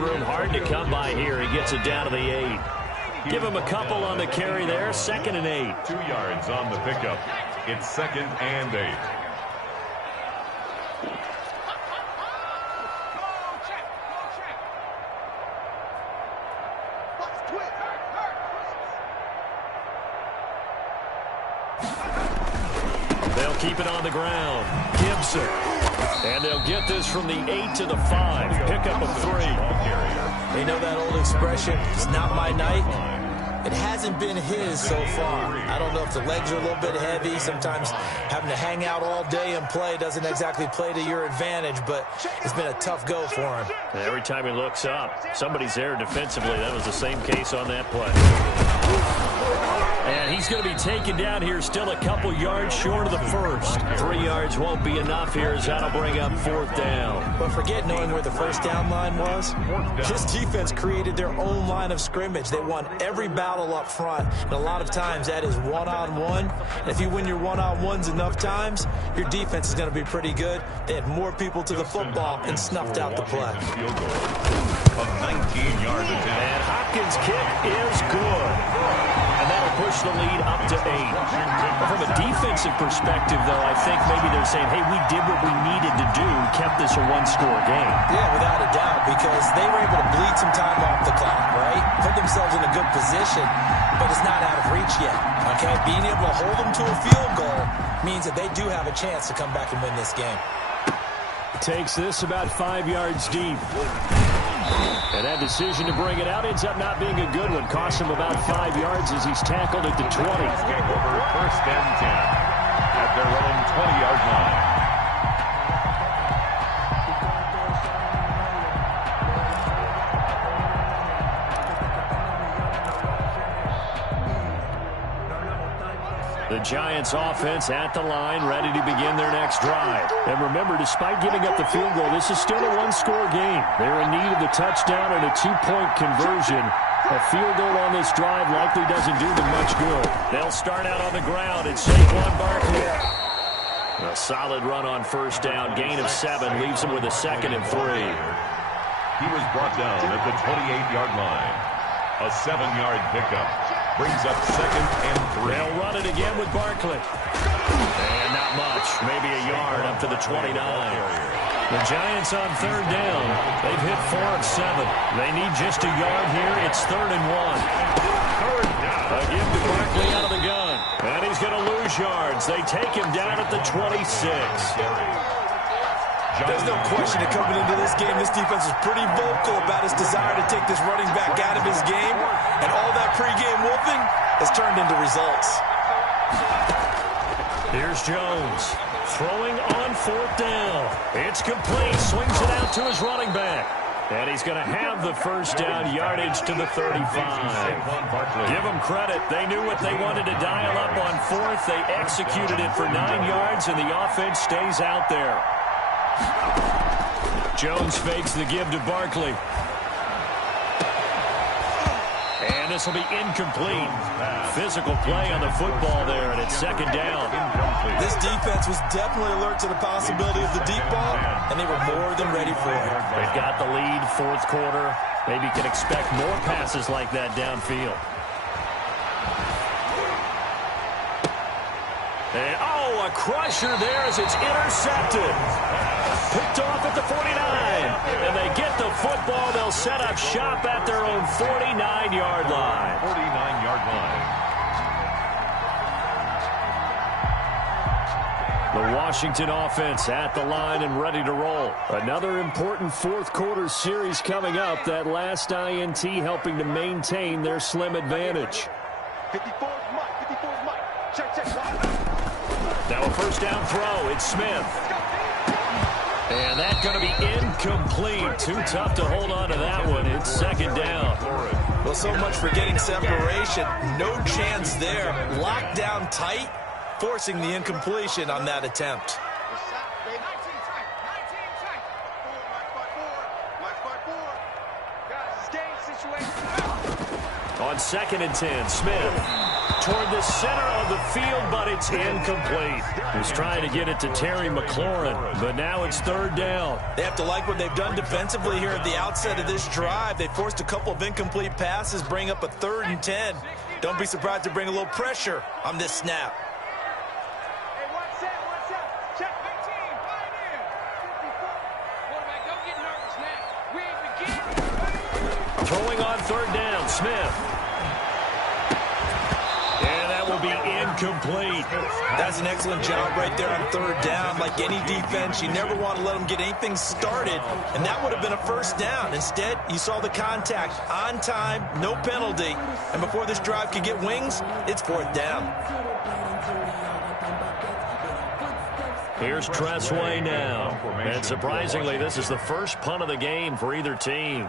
running room hard to come by here. He gets it down to the 8. Give him a couple on the carry there. 2nd and 8. 2 yards on the pickup. It's 2nd and 8. They'll keep it on the ground. Gibson. And they'll get this from the 8 to the 5. Pickup of 3. You know that old expression, it's not my night? It hasn't been his so far. I don't know if the legs are a little bit heavy. Sometimes having to hang out all day and play doesn't exactly play to your advantage, but it's been a tough go for him. And every time he looks up, somebody's there defensively. That was the same case on that play. And he's going to be taken down here, still a couple yards short of the first. 3 yards won't be enough here as that'll bring up 4th down. But forget knowing where the first down line was. This defense created their own line of scrimmage. They won every battle up front, and a lot of times that is one-on-one. And if you win your one-on-ones enough times, your defense is going to be pretty good. They had more people to the football and snuffed out the play. A 19-yard attempt. And Hopkins' kick is good. And that'll push the lead up to 8. From a defensive perspective, though, I think maybe they're saying, hey, we did what we needed to do, kept this a one-score game. Yeah, without a doubt, because they were able to bleed some time off the clock, right? Put themselves in a good position, but it's not out of reach yet, okay? Being able to hold them to a field goal means that they do have a chance to come back and win this game. Takes this about 5 yards deep. And that decision to bring it out ends up not being a good one. Costs him about 5 yards as he's tackled at the 20. Game over, 1st and 10 at their own 20-yard line. The Giants offense at the line, ready to begin their next drive. And remember, despite giving up the field goal, this is still a one-score game. They're in need of the touchdown and a 2-point conversion. A field goal on this drive likely doesn't do them much good. They'll start out on the ground. It's Saquon Barkley. A solid run on 1st down. Gain of 7 leaves him with a 2nd and 3. He was brought down at the 28-yard line. A 7-yard pickup. Brings up 2nd and 3. They'll run it again with Barkley. And not much. Maybe a yard up to the 29. The Giants on 3rd down. They've hit 4 of 7. They need just a yard here. It's 3rd and 1. A give to Barkley out of the gun. And he's going to lose yards. They take him down at the 26. There's no question that coming into this game, this defense is pretty vocal about its desire to take this running back out of his game. And all that pregame wolfing has turned into results. Here's Jones throwing on 4th down. It's complete. Swings it out to his running back. And he's going to have the 1st down, yardage to the 35. Give them credit. They knew what they wanted to dial up on 4th. They executed it for 9 yards, and the offense stays out there. Jones fakes the give to Barkley. And this will be incomplete. Physical play on the football there, and it's 2nd down. This defense was definitely alert to the possibility of the deep ball, and they were more than ready for it. They've got the lead, 4th quarter. Maybe can expect more passes like that downfield. And, a crusher there as it's intercepted. Picked off at the 49. And they get the football. They'll set up shop at their own 49-yard line. 49-yard line. The Washington offense at the line and ready to roll. Another important 4th quarter series coming up. That last INT helping to maintain their slim advantage. 54's Mike. 54's Mike. Check. Now a 1st down throw. It's Smith. And that's going to be incomplete. Too tough to hold on to that one. It's 2nd down. Well, so much for getting separation. No chance there. Locked down tight, forcing the incompletion on that attempt. On 2nd and 10, Smith. toward the center of the field, but it's incomplete. He's trying to get it to Terry McLaurin, but now it's third down. They have to like what they've done defensively here at the outset of this drive. They forced a couple of incomplete passes, bring up a 3rd and 10. Don't be surprised to bring a little pressure on this snap. Throwing on 3rd down, Smith. And that will be incomplete. That's an excellent job right there on 3rd down. Like any defense, you never want to let them get anything started, and that would have been a 1st down. Instead, you saw the contact on time, no penalty, and before this drive could get wings, it's 4th down. Here's Tressway now. And surprisingly, this is the first punt of the game for either team.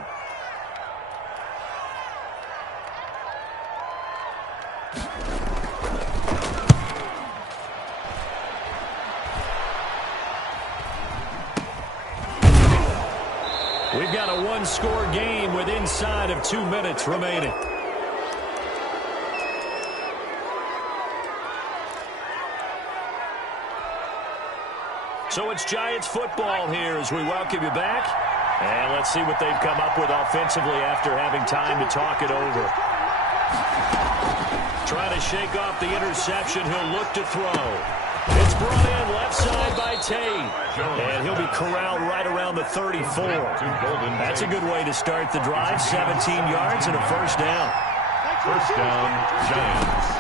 We've got a one-score game with inside of 2 minutes remaining. So it's Giants football here as we welcome you back. And let's see what they've come up with offensively after having time to talk it over. Trying to shake off the interception. He'll look to throw. It's brought in left side by Tate. And he'll be corralled right around the 34. That's a good way to start the drive. 17 yards and a 1st down. 1st down, Giants.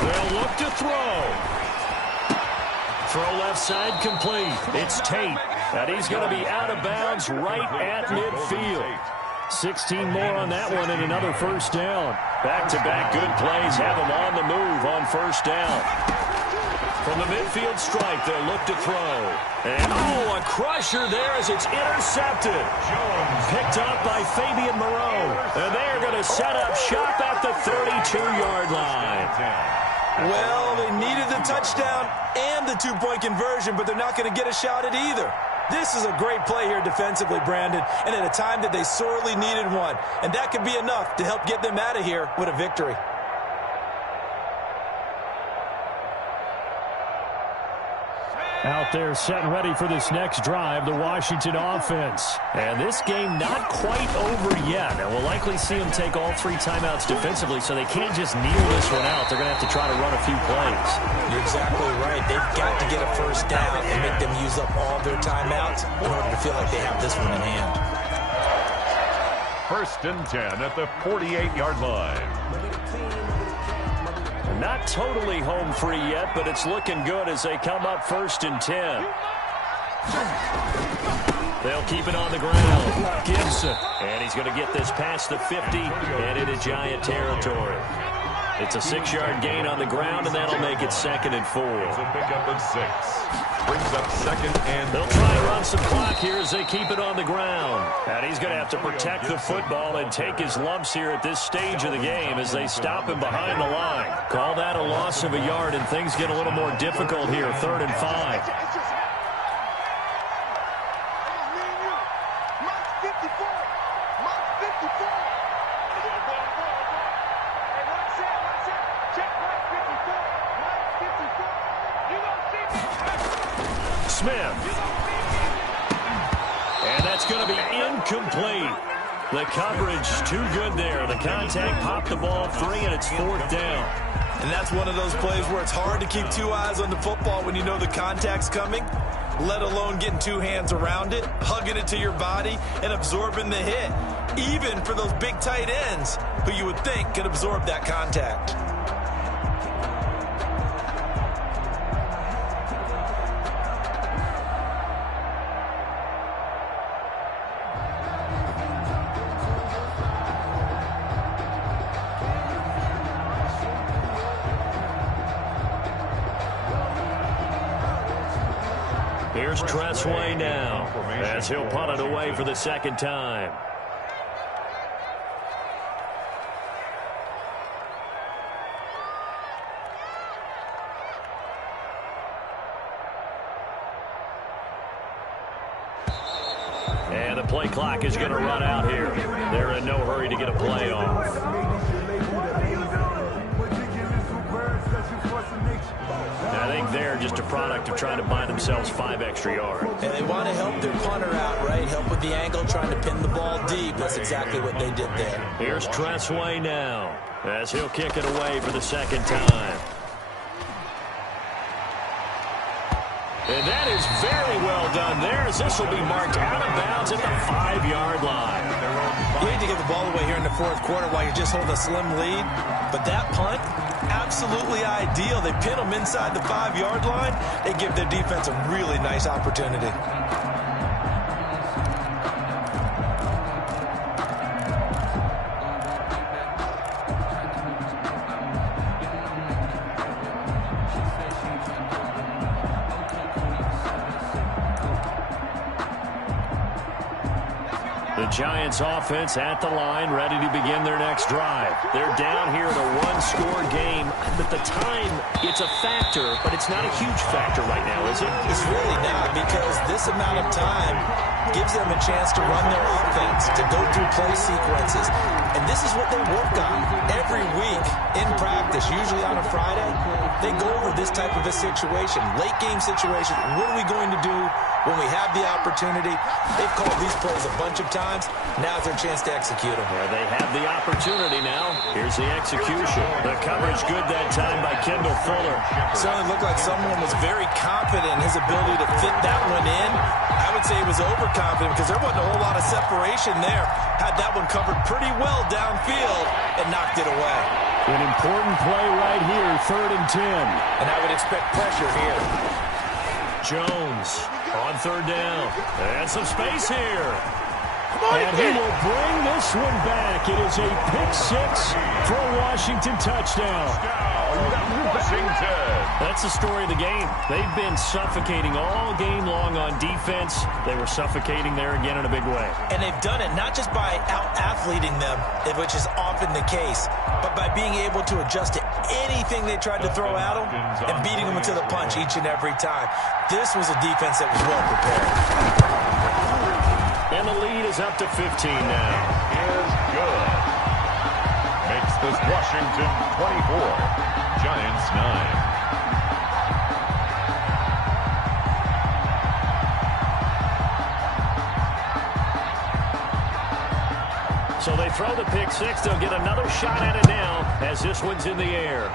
They'll look to throw. Throw left side complete. It's Tate. And he's going to be out of bounds right at midfield. 16 more on that one and another 1st down. Back-to-back good plays have him on the move on 1st down. From the midfield strike, they'll look to throw. And, a crusher there as it's intercepted. Picked up by Fabian Moreau. And they're going to set up shop at the 32-yard line. Well, they needed the touchdown and the 2-point conversion, but they're not going to get a shot at either. This is a great play here defensively, Brandon, and at a time that they sorely needed one. And that could be enough to help get them out of here with a victory. Out there set and ready for this next drive, the Washington offense. And this game not quite over yet. And we'll likely see them take all 3 timeouts defensively, so they can't just kneel this one out. They're going to have to try to run a few plays. You're exactly right. They've got to get a 1st down and make them use up all their timeouts in order to feel like they have this one in hand. 1st and 10 at the 48-yard line. Not totally home free yet, but it's looking good as they come up 1st and 10. They'll keep it on the ground. Gibson. And he's going to get this past the 50 and into Giant territory. It's a 6-yard gain on the ground, and that'll make it 2nd and 4. It's a pickup of 6. Brings up 2nd and 4. They'll try to run some clock here as they keep it on the ground. And he's going to have to protect the football and take his lumps here at this stage of the game as they stop him behind the line. Call that a loss of a yard, and things get a little more difficult here. 3rd and 5. Smith. And that's going to be incomplete. The coverage too good there. The contact popped the ball free, and it's 4th down. And that's one of those plays where it's hard to keep 2 eyes on the football when you know the contact's coming, let alone getting 2 hands around it, hugging it to your body, and absorbing the hit, even for those big tight ends who you would think could absorb that contact. Here's Tressway now as he'll punt it away for the 2nd time. And the play clock is going to run out here. They're in no hurry to get a play off. I think they're just a product of trying to buy themselves 5 extra yards. And they want to help their punter out, right? Help with the angle, trying to pin the ball deep. That's exactly what they did there. Here's Tressway now, as he'll kick it away for the second time. And that is very well done there, as this will be marked out of bounds at the 5-yard line. You need to get the ball away here in the fourth quarter while you just hold a slim lead. But that punt, absolutely ideal. They pin them inside the 5-yard line. They give their defense a really nice opportunity. The Giants offense at the line, ready to begin their next drive. They're down here at a 1-score game. At the time, it's a factor, but it's not a huge factor right now, is it? It's really not, because this amount of time gives them a chance to run their offense, to go through play sequences. And this is what they work on every week in practice, usually on a Friday. They go over this type of a situation, late game situation. What are we going to do when we have the opportunity? They've called these plays a bunch of times. Now's their chance to execute them. Where they have the opportunity now. Here's the execution. The coverage good that time by Kendall Fuller. Certainly looked like someone was very confident in his ability to fit that one in. I would say he was overconfident because there wasn't a whole lot of separation there. Had that one covered pretty well downfield and knocked it away. An important play right here, 3rd and 10. And I would expect pressure here. Jones on 3rd down. And some space here. And he will bring this one back. It is a pick-6 for a Washington touchdown. Washington. That's the story of the game. They've been suffocating all game long on defense. They were suffocating there again in a big way. And they've done it not just by out-athleting them, which is often the case, but by being able to adjust to anything they tried to throw at them and beating them to the punch each and every time. This was a defense that was well prepared. And the lead is up to 15 now. Is good. Makes this Washington 24, Giants 9. So they throw the pick-6. They'll get another shot at it now as this one's in the air.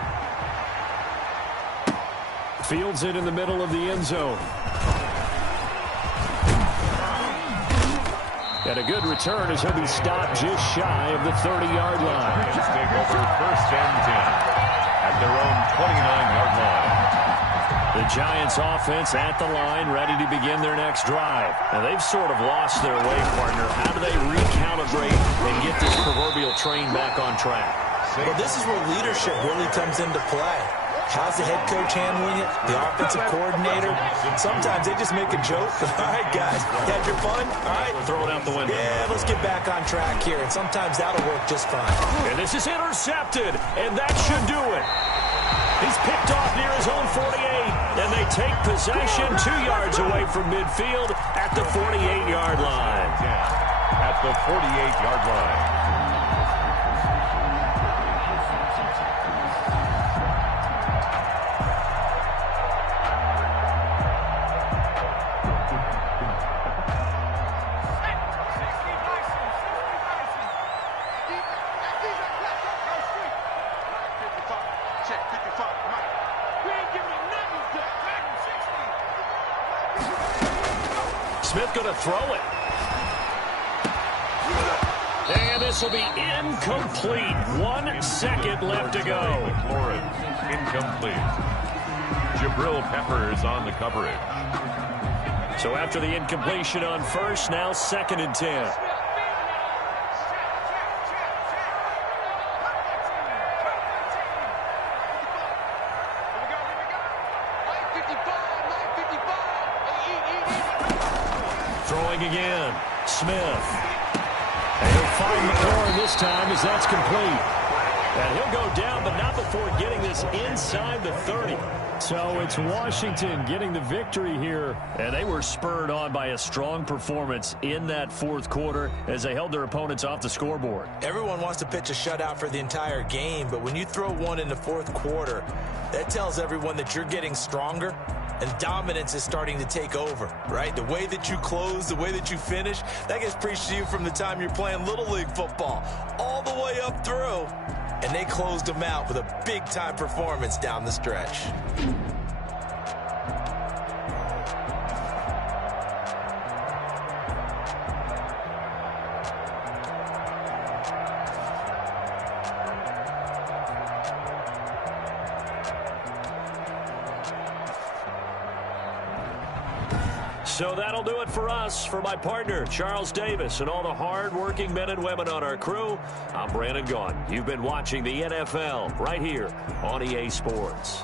Fields it in the middle of the end zone. And a good return as he'll be stopped just shy of the 30-yard line. Just take over 1st and 10 at their own 29-yard line. The Giants offense at the line, ready to begin their next drive. Now, they've sort of lost their way, partner. How do they recalibrate and get this proverbial train back on track? Well, this is where leadership really comes into play. How's the head coach handling it? The offensive coordinator? Sometimes they just make a joke. All right, guys, you had your fun? All right. Throw it out the window. Yeah, let's get back on track here. And sometimes that'll work just fine. And this is intercepted, and that should do it. He's picked off near his own 48, and they take possession 2 yards away from midfield at the 48-yard line. At the 48-yard line. Smith going to throw it. And this will be incomplete. 1 second left to go. Lawrence, incomplete. Jabril Peppers on the coverage. So after the incompletion on first, now 2nd and 10. Throwing again. Smith. And he'll find McLaurin this time as that's complete. And he'll go down, but not before getting this inside the 30. So it's Washington getting the victory here. And they were spurred on by a strong performance in that fourth quarter as they held their opponents off the scoreboard. Everyone wants to pitch a shutout for the entire game, but when you throw one in the fourth quarter, that tells everyone that you're getting stronger and dominance is starting to take over, right? The way that you close, the way that you finish, that gets preached to you from the time you're playing Little League football all the way up through. And they closed them out with a big-time performance down the stretch. So that'll do it for us. For my partner, Charles Davis, and all the hard-working men and women on our crew, I'm Brandon Gaughan. You've been watching the NFL right here on EA Sports.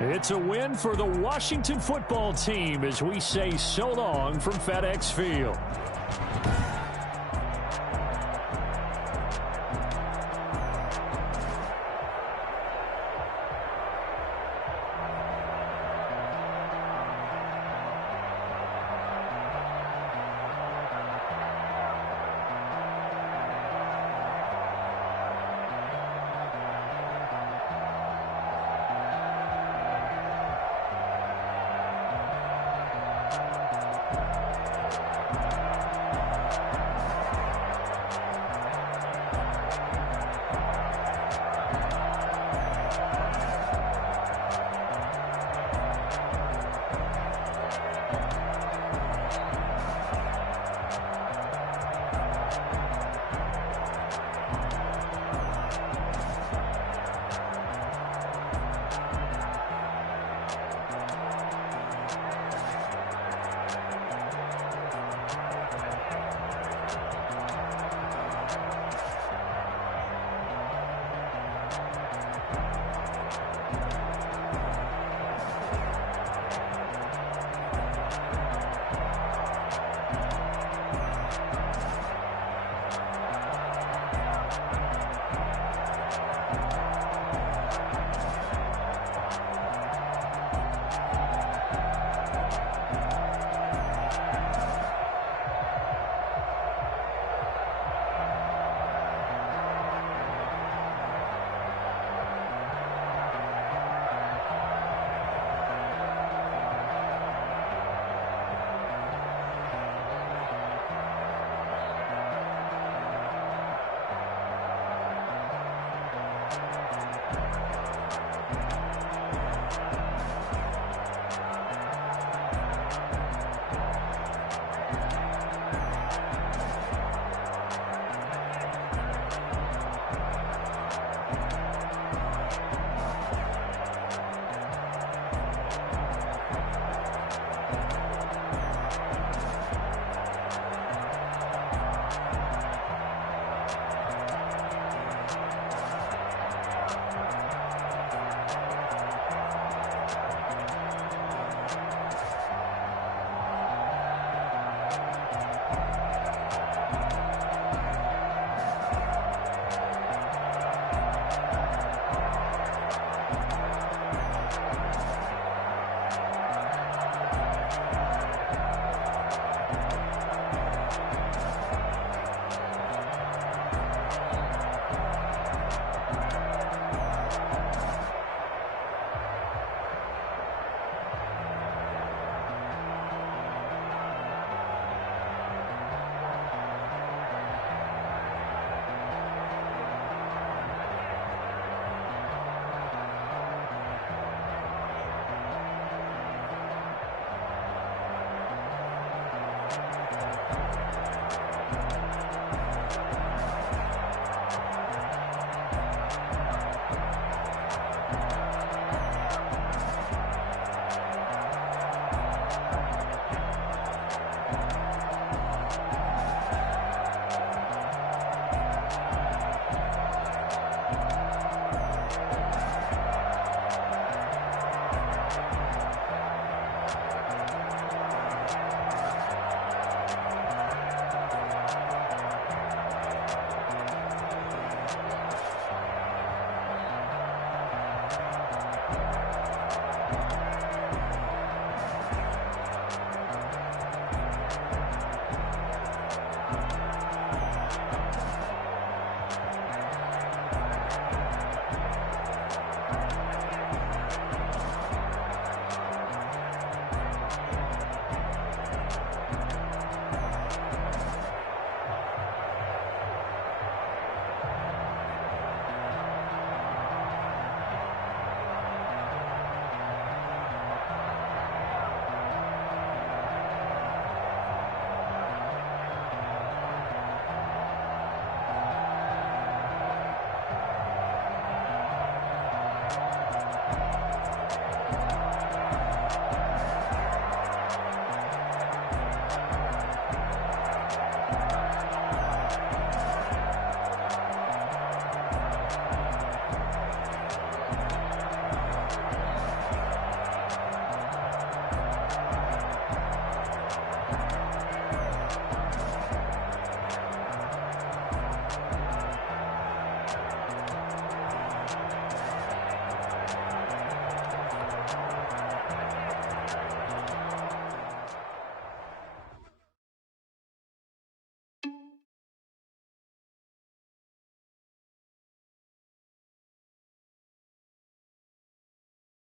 It's a win for the Washington football team as we say so long from FedEx Field.